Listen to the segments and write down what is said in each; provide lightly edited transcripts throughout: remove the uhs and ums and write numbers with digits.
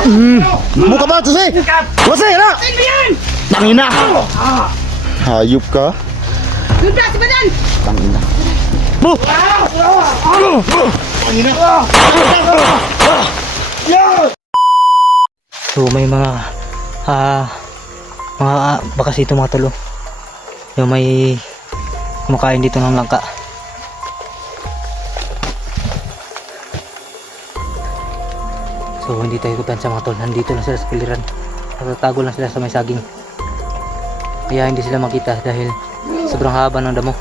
Buka ba ito, Say? Wasa, na! Tangina! Hayop ka. Doon ka, si Badan! Tangina. Bu! Tangina! So may mga bakas dito mga tol. Yung may kumakain dito ng langka. So hindi tayo ikutan sa mga tol. Nandito lang sila sa piliran. Natatago lang sila sa may saging. Kaya hindi sila makita dahil sobrang haba ng damo.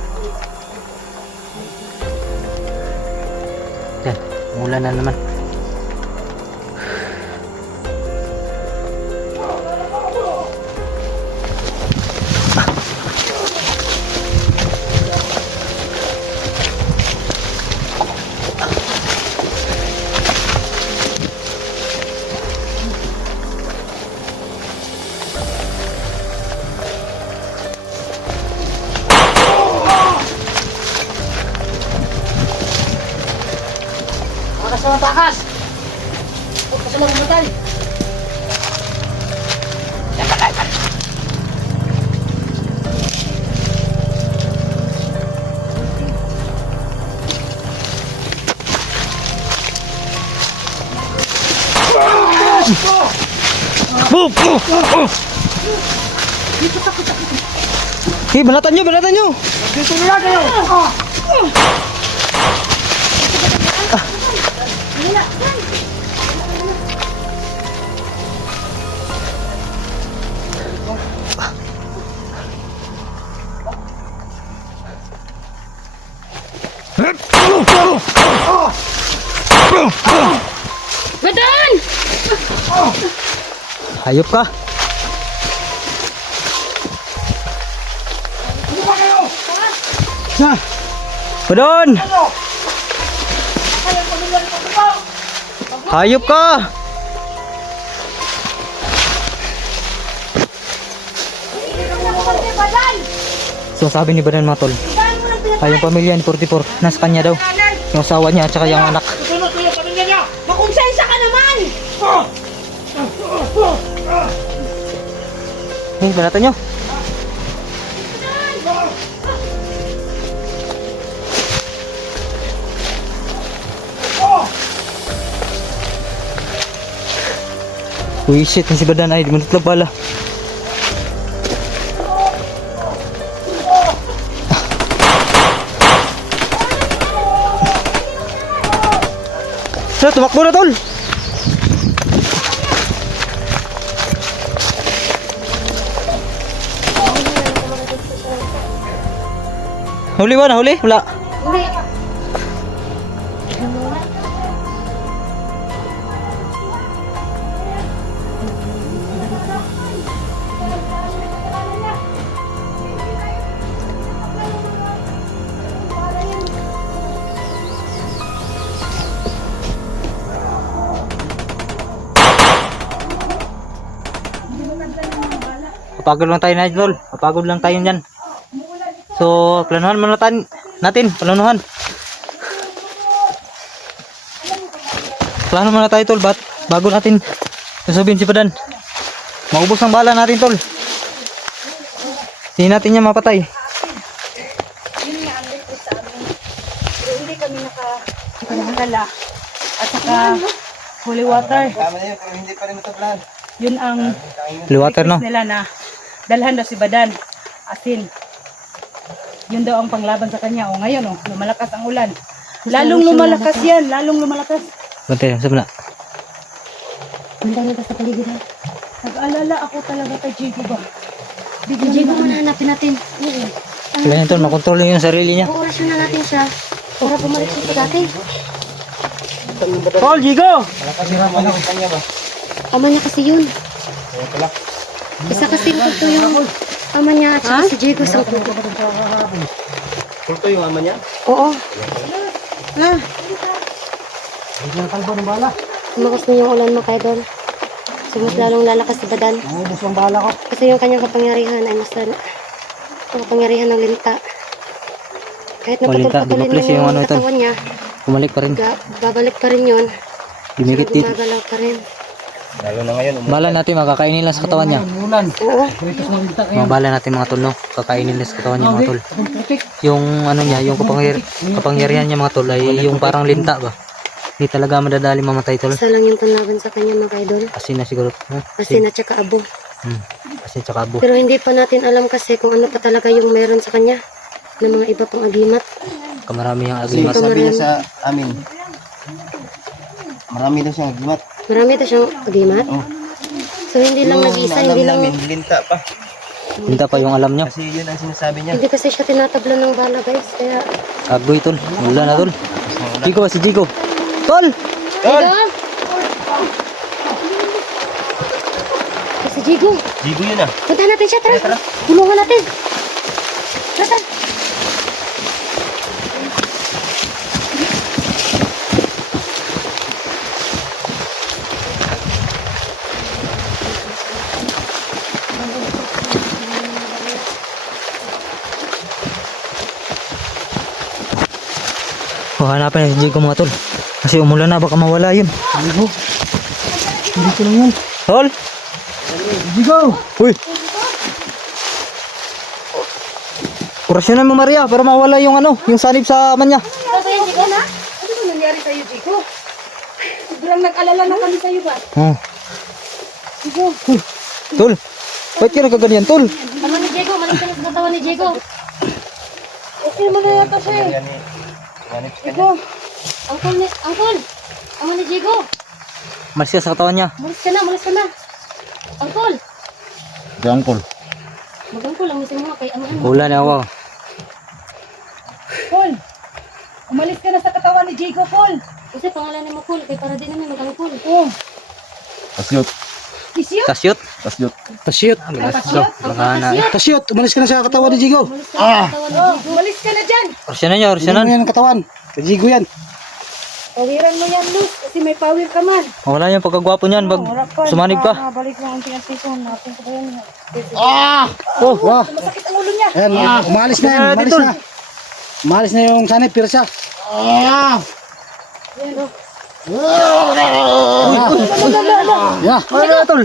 Yan, umulan na naman. Takas na takas! Huwag ka sa mga matay! Hey, balatan nyo, balatan nyo! Dito na lang kayo! Badan! Hayop ka! Na! Badon! Hayop ka! So sabi ni Badan mga tol, ay yung pamilya ni 44 nasa kanya daw, yung asawa niya at saka yung anak. Makonsensya ka naman! Hey, balatan nyo! Uy, shit, si Badan ay dimunutlag pala. Sir, tumakbo na tol! Huli ba? Nahuli? Wala. Hindi. Papagod lang tayo na tol. Papagod lang tayo niyan. So, planuhan muna natin. Planuhan. Plano muna tayo tol. Bago natin sasabihin si Badan. Maubos ang bala natin tol. Hindi natin niya mapatay. Yun nga ang request sa amin. Pero hindi kami nakadala. At saka holy water. Hindi pa rin matablan. Yun ang Holy water no. request nila na dalhan daw si Badan. Asin. Yun daw ang panglaban sa kanya. O ngayon, lumalakas ang ulan. Lalong lumalakas yan. Lalong lumalakas. Bantay, sabi na. Punta ka sa paligid. Nag-alala ako talaga kay Jigo ba? Diego, hanapin natin. Oo. Kaya tol, makontrol niya yung sarili niya. Orasyon na natin siya para bumalik siya sa dati. Tol, Jigo! Ama niya kasi yun. Isa kasi ito yung ama niya at saka si Diego sa Kulto yung ama niya? Oo. Lumakas na yung ulan mo kay Don. So mas lalong lalakas si Badan. Ubus ang bala ko. Kasi yung kanyang kapangyarihan ay mas kapangyarihan ng linta. Kahit Linta, naputol-putulin dumaplis yung ano yung ito. katawan niya, Bumalik pa rin. babalik pa rin yun. Dumikit dito. Gagalaw pa rin. Lalo na ngayon. Bala natin makakainin lang sa katawan niya. Oo. Mga bala natin mga tol, no? Kakainin lang sa katawan niya mga tol. Yung ano niya, yung kapangyarihan niya mga tol ay yung parang linta ba? Hindi talaga madadali mamatay tol. Isa lang yung panlaban sa kanya mga idol. Asin na siguro. Asin at saka abo. Asin tsaka abo. Pero hindi pa natin alam kasi kung ano pa talaga yung meron sa kanya ng mga iba pang agimat. Kamarami yung agimat. Sabi niya sa amin. Marami daw siyang agimat. Marami daw siyang agimat. Oh. So hindi lang nag-isa, hindi lang linta pa. Linta pa yung alam niya. Kasi yun ang sinasabi niya. hindi kasi siya tinatabla ng bala guys. Kaya Agoy tol. Wala na tol. Jigo si Jigo. Tol! Jigo! Si Jigo! Jigo yun ah. Punta natin siya, tara! Tulungan natin! Tara! Hanapin na si Jigo mga tol. Kasi umulan na, baka mawala yun. Jigo. Dito lang yun. Tol! Jigo! Uy! Orasyonan mo Maria para mawala yung ano, yung sanib sa aman niya. Ikaw ba yan, Jigo na? Ano ba nangyari sa'yo, Jigo? Sobrang nag-alala na kami sa'yo ba? Oh. Jigo. Tol! Ba't ka nagkaganyan, Tol? Tama ni Jigo, malis ka na sa katawan ni Jigo. Okay mo na yata siya eh. Jigo. Angkol! Tama ni Jigo. Malis ka sa katawan niya. Malis ka na. Angkol! Jangkol. Mag-angkol, ang mismo mo kay amaan mo. Ulan na ako. Paul. Umalis ka na sa katawan ni Jigo, Paul. Kasi pangalan mo Paul, kay para din namin mag-angkol. Oh. Tasyot. Isyo? Tasyot. Tasyot. Tasyot. Baka na. Tasyot. Umalis ka na sa katawan ni Jigo. Malis ka na sa katawan ni Oh, Jigo. umalis ka na dyan. Orasyonan niya, Ano orasyonan. yan ang katawan? Kay Jigo yan. Pawiran mo yan, Luz, kasi may pawir ka man. Wala yung pagkagwapo niyan pag sumanib ka. Balik mo ang tinatison natin ko ba yan? Oh, wow. Masakit ang ulo niya. Ayan, umalis na yan. Umalis na. Umalis na yung sanay, pirsa. Yeah. Ano tol?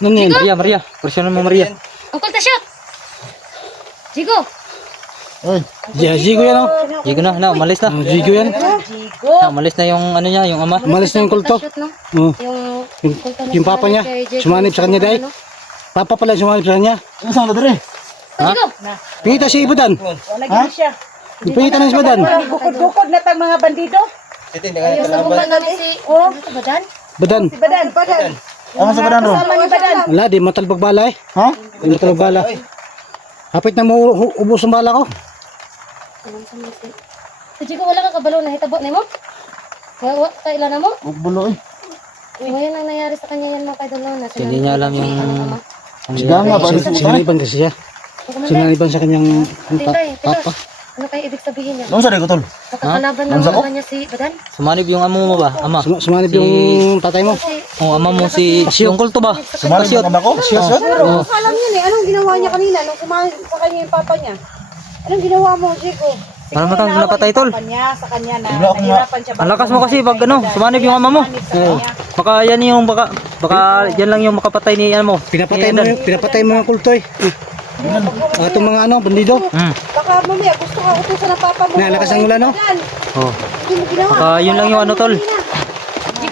Ano yan? Maria, Maria. Orasyonan mo Maria. Angkol Tasyot! Jigo! Yeah, Jigo yan oh. Jigo na, umalis na. Jigo yan. Jigo. Umalis na yung ano niya, yung ama. Umalis na yung kulto. Tasyot, no? Oh. Yung kulto na Yung papa niya, kay Jigo. sumanib sa kanya dahil. Ano? Papa pala sumanib sa kanya. Ano saan ka dere? Jigo! Pingita si Ibadan. Wala gini siya. Pingita na si Ibadan. Walang bukod-bukod na tang mga bandido. Ito hindi ka Yung na sumumpa namin si... Oh. Ano ito ba, Dan? Badan. Si Badan. Badan. Ano sa badan ro? Kasama ni Badan. Wala, di matalbag bala eh. Ha? Di matalbag bala. Hapit na mo ubos ang bala ko. Si Jigo, wala ka kabalo na hitabo ni mo? Kailan na mo? Bugbulo eh. Ngayon ang nangyari sa kanya yan mga kaidol na. Hindi niya alam yung... Siga nga ba? Sinaniban kasi siya. Sinaniban sa kanyang papa. Ano kayo ibig sabihin niya? Ano sa ko tol? Makakalaban na naman niya si Badan? Sumanib yung amo mo ba? Ama. Sumanib yung tatay mo. Kasi Oh, ama mo si... Yung kulto ba? Sumalit na naman ako? Tasyot. Pero alam niyo eh, anong ginawa niya kanina nung kumain sa kanya yung papa niya? Anong ginawa mo, Jigo? Parang matang napatay tol. Sa kanya na Bigla ako nga. nahirapan siya. Ang lakas mo kasi pag ano, sumanib yung ama mo. Oo. Baka yan yung baka yan lang yung makapatay ni ano mo. Pinapatay mo yung kulto eh. Itong mga ano, bandido. Baka mamaya gusto ka utusan ng papa mo. Nalakas ang ulan, no? Yan. Oh. Hindi mo ginawa. Baka yun lang yung ano tol.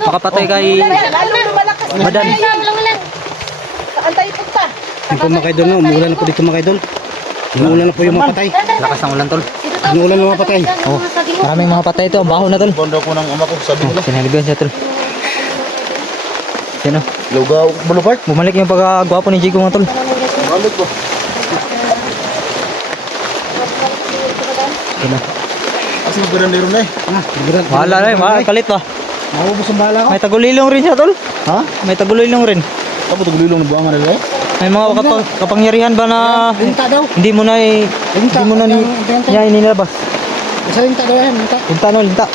Makapatay kay Lalo lumalakas na. Badan. Saan tayo punta? Yung po mga kaidol, no? Umuulan na po dito mga kaidol. Umuulan na po yung mapatay. Lakas ng ulan tol. Umuulan na mapatay. Oh. Maraming mga patay ito, baho na tol. Bondo ko ng ama ko, sabi nila. Sinaligan siya tol. Sino? Lugaw Boulevard. Bumalik yung pagkagwapo ni Jigo mga tol. Balik ko. Sino? Kasi magbadan rin eh. Liburan. Wala na eh, kalit ba? Maubos ang bala ko. May tagulilong rin siya tol. Ha? May tagulilong rin. Tapos tugulilong na buwangan nila eh. May mga kapangyarihan ba na Linta daw. hindi mo na niya ininabas. Isa linta daw yan, linta. Linta no, linta.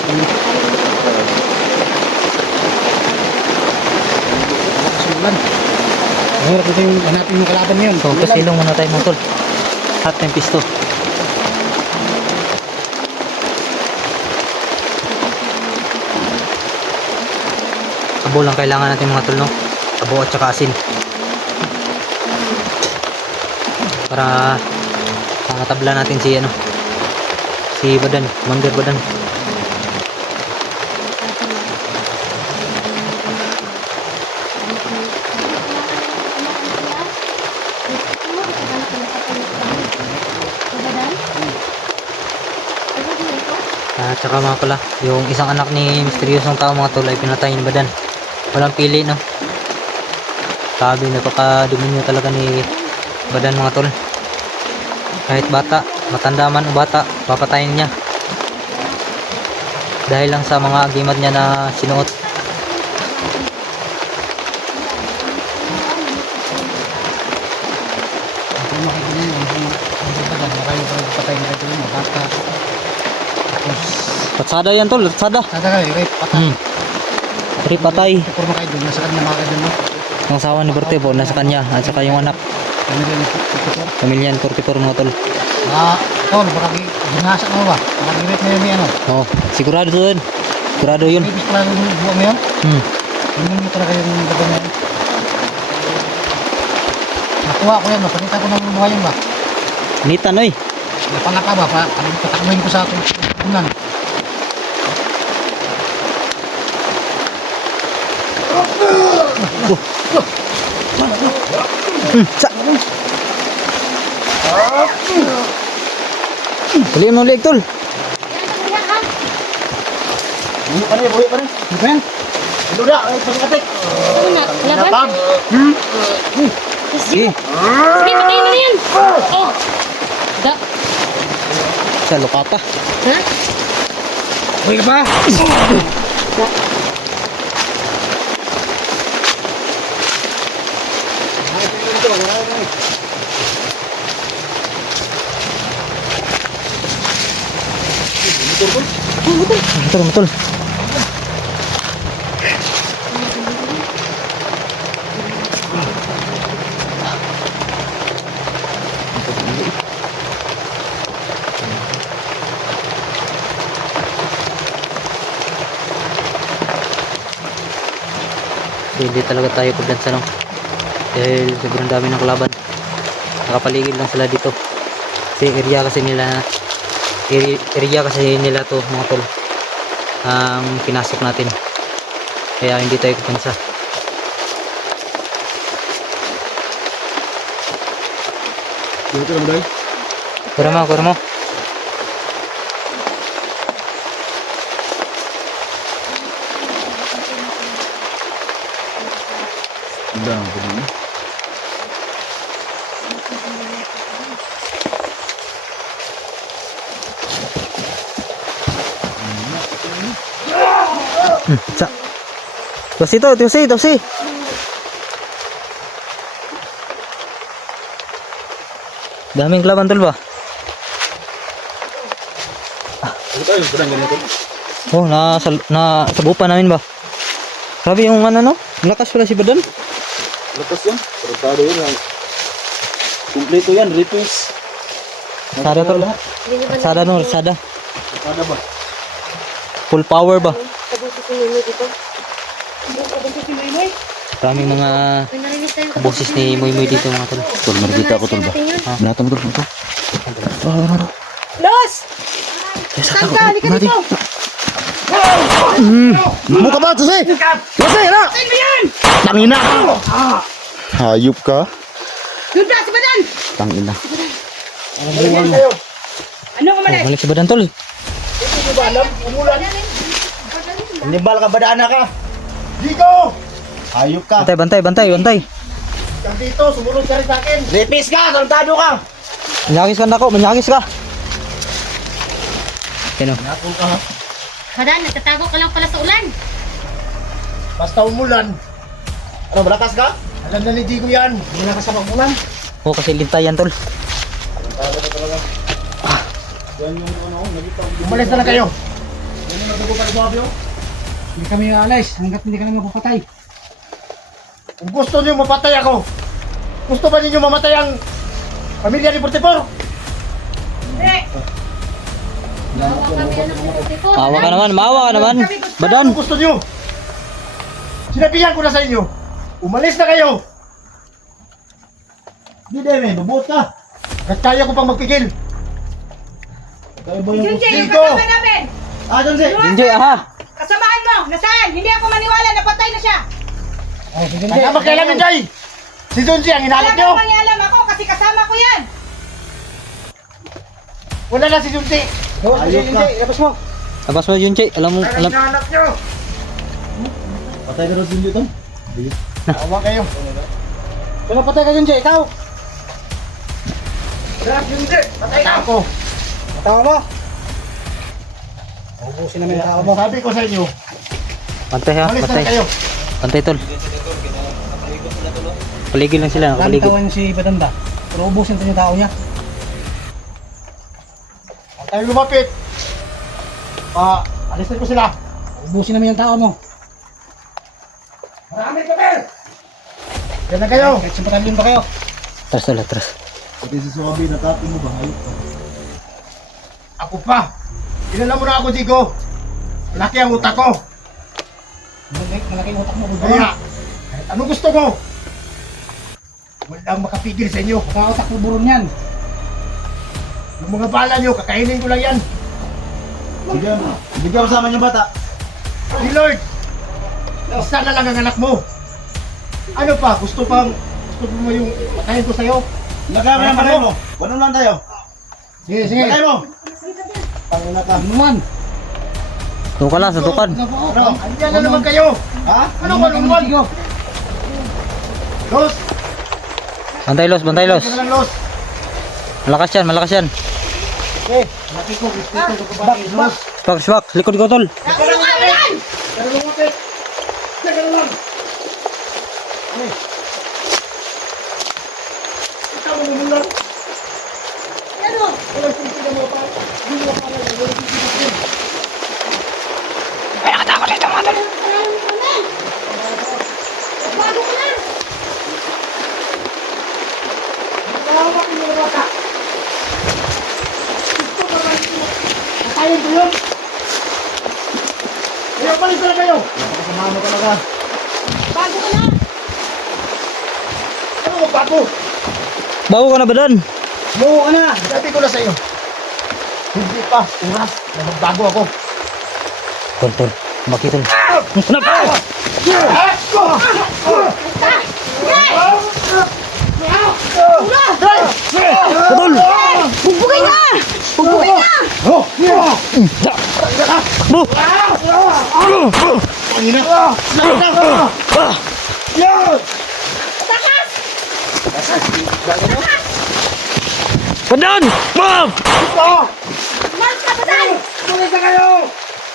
Mahirap ito yung hanapin yung kalaban niyon. So, pasilong muna tayo mga tol. Hot ng pisto. Sabo lang kailangan natin mga tol, no? Sabo at saka asin. Para matabla natin si ano, si Badan, Commander Badan. At saka mga pala, yung isang anak ni misteryosong tao mga tol ay pinatay ni Badan. Walang pili, no? Sabi, napaka-dominyo talaga ni Badan mga tol. Kahit bata, matanda man o bata, papatayin niya. Dahil lang sa mga agimat niya na sinuot. Patsada yan tol, patsada. Sada kayo, right? Patay. Rip patay. Puro mga idol, nasa kanya mga idol, no? Ang asawa ni Bertebo nasa kanya at saka yung anak. Pamilya ng 44 mga tol. Tol, baka ginasa mo ba? Baka girit na yun ni ano? Oh, sigurado yun. Sigurado yun. Ibig pala yung buwan mo yun? Yun yung talaga yung baga na yun. Nakuha ko yan, napakita ko ng buhay yun ba? Nitan oy. Napangaka ba? Patakbuhin ko sa atong tunan. Sa. Balik mo ulit tol. Buhi pa rin, buhi pa rin. Ano ba yan? Ito na, ay pagkatik. Ano na? Laban? Sige. Sige, patayin mo na yan. Oh. Da. Sa luka pa. Ha? Uy ka ba? Betul betul. Hindi talaga tayo pagdansa, no? Dahil sobrang dami ng kalaban. Nakapaligid lang sila dito. Kasi area kasi nila to mga tol ang pinasok natin, kaya hindi tayo kupansa. Dito lang dahil. Kura mo Udah, begini. sa Tusi. Daming kelaban tol ba? Ito yung pedang ganito. Oh, na sabupan namin ba? Grabe yung ano, no? Lakas pala si Badan. Lepas yan. Terutado yan. Kompleto yan, replace. Sada tol. Sada no, sada. Ada ba? Full power ba? Tabuti ko nyo dito. Daming mga May narinig tayong boses ni Moy dito mga tol. Tol, nakikita ko tol ba? Belakang tol, tol. Los! Saan ka? Halika dito! Buka ba, Tusi? Tusi, na! Tangina! Hayop ka? Doon na, si Badan! Tangina. Ano ka malis? Balik si Badan tol. Nibal ka ba daan ka? Dito! Hayop ka. Bantay. Kang dito, sumunod ka rin sa akin. Replace ka, tarantado ka. Manyakis ka. Kano? Nakul ka ha? Badan, nagtatago ka lang pala sa ulan. Basta umulan. Ano, malakas ka? Alam na ni Digo yan. Hindi na kasama umulan. Oh, kasi lintayan tol. Yan yung ano, nagita. Umalis na lang kayo. Yan yung nagdago pa rin mga biyo. Hindi kami aalis hanggat hindi ka naman mapapatay. Kung gusto niyo mapatay ako, gusto ba ninyo mamatay ang pamilya ni Portipor? Bawa kami anak ni Tito. Maawa ka naman. Badan. Kung gusto niyo, Sinabihan ko na sa inyo. Umalis na kayo. Hindi, Demi. Mabuot ka. Kahit kaya ko pang magpigil. Kaya ba yung Junjay, yung Dito. kasama namin! Ah, Junjay. Junjay, aha! Kasamaan mo! Nasaan? Hindi ako maniwala, napatay na siya! Kaya magkailan yun, Jay? Si Junjay ang Wala hinalit nyo. kang mangialam ako kasi kasama ko yan! Wala na si Junjay. Ayok ka. Labas mo. Labas mo, Junjay. Alam mo, Ang alam. hinahanap nyo. Patay ka rin dito. Awa kayo. Kaya patay ka dyan, Jay. Ikaw. Junjay, patay na ako. Tawa mo. Ubusin namin yung tao mo. Sabi ko sa inyo, Pantay ha, umalis na pantay. kayo. Pantay, tol. Paligid lang sila, Maraming nakapaligid. tawan si Badanda. Pero ubusin natin yung tao niya. Huwag tayo lumapit. Alisin ko sila. Ubusin namin yung tao mo. Marami kami. Yan na kayo. Kahit sa batalyon pa kayo. Tras, tol, tras. Pati si Suwabi, natati mo ba? Ayok ka. Ako pa. Kilala mo na ako, Digo. Malaki ang utak ko. Malaki yung utak mo. Kaya, kahit anong gusto mo, walang makapigil sa inyo. Sa utak mo buron yan. Yung mga bala nyo, kakainin ko lang yan. Bigyan mo sama yung bata. Si Lord, isa na lang ang anak mo. Ano pa? Gusto mo yung patayin ko sa'yo? Lagay mo yung mo. Ganun lang tayo. Sige, sige. Lagay mo. Panguna ka. Numan. Suka lang, suntukan. Ano? Andiyan na naman kayo. Ha? Ano ba naman? Los, Bantay, Los, bantay, Los. ito na lang, Los. Malakas yan, malakas yan. Laki ko, gusto ko kapatid, Los. Swak, swak, likod ko, tol. Pero lumapit! Teka lang! Ay. Ikaw mo muna. Ano? Walang sisi mo pa. Hindi mo pa lang. Walang sisi mo. Ay, nakatakot dito, mga tol. Bago ko na. Tawag mo yung bata. Gusto ka ba ito? Kakain ko yun. Kaya palis na kayo. Kasama mo talaga. Bago ko na. Ano mo bago? Bago ka na ba dan? Buo ka na. Sabi ko na sa iyo. Hindi pa oras na magbago ako. Tol, tol. Bakit, tol? Tol! Bubugay na. Bubugay na. Badan! Mom! Mas ka ba dahil? Tuloy na kayo!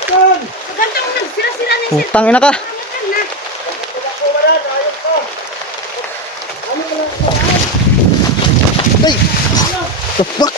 Tol! Magandang nagsira-sira ng Utang ina ka. The fuck?